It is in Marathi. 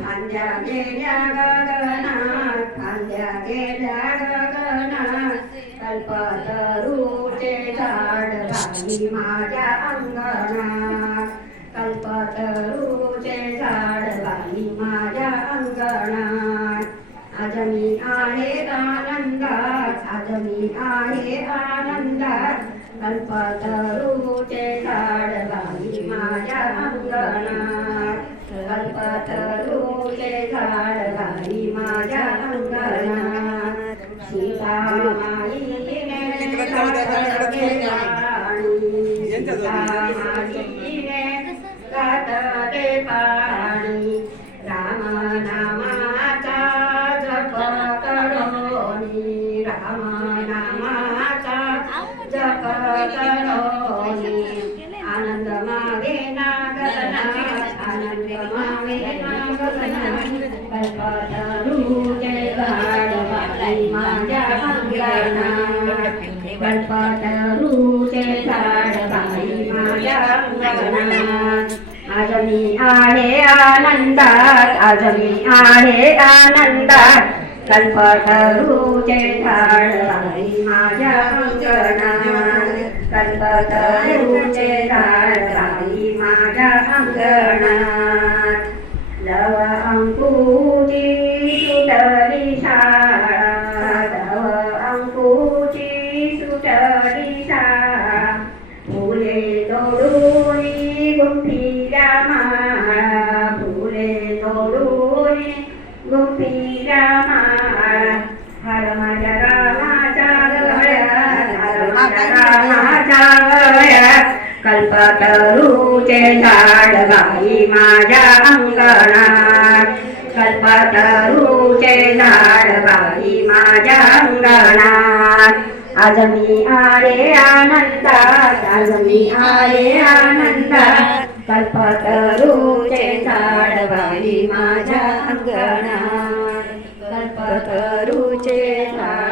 खांद्या गेल्या गगनात, खांद्या गेल्या गगनात, कल्पतरूचे झाड बाई माझ्या अंगणात, कल्पतरूचे झाड बाई माझ्या अंगणात. आज मी आहे आनंदात, आज मी आहे आनंदात, कल्पतरूचे झाड बाई माझ्या अंगणात, कल्पतरूचे झाड बाई माझ्या अंगणात. सीतामाईने घातले पाणी, सीतामाईने घातले पाणी, राम नामाचा जप करोनी, राम नामाचा जप करोनी. आनंद मागे ना गगनात, आनंद मागे ना गगनात, कल्पतरूचे झाड बाई माझ्या अंगणात, कल्पतरूचे झाड बाई माझ्या अंगणात. आज मी आहे आनंदात, आज मी आहे आनंदात, कल्पतरूचे झाड बाई माझ्या अंगणात, कल्पतरूचे झाड बाई माझ्या अंगणात. लव अंकुची सुटली शाळा, लव अंकुची सुटली शाळा, फुले तोडूनी गुंफिल्या माळा, फुले तोडूनी गुंफिल्या माळा. हार माझ्या रामाच्या गळ्यात, हार माझ्या रामाच्या गळ्यात, कल्पतरूचे झाड बाई माझ्या अंगणात, कल्पतरूचे झाड बाई माझ्या अंगणात. आज मी आहे आनंदात, आज मी आहे आनंदात, कल्पतरूचे झाड बाई माझ्या अंगणात, कल्पतरूचे झाड